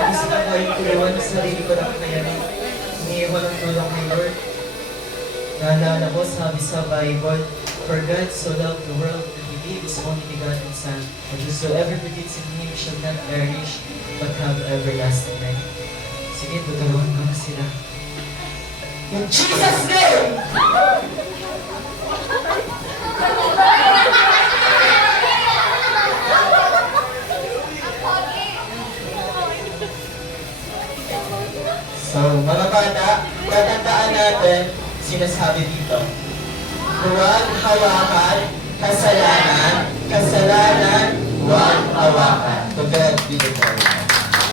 Kasi na ko yung tulungan sa sarili ko ng kayanin. Iniiwan ang tulong ni Lord. Naalala ko, sabi sa Bible, for God so loved the world that He gave His only begotten Son, and whosoever believes in Him shall not perish, but have everlasting life. Sige, tutulungan ko na sila. In Jesus' name! So, mga bata, tatandaan natin, sinasabi dito. Huwag hawakan, kasalanan, kasalanan, huwag hawakan. To God be the glory.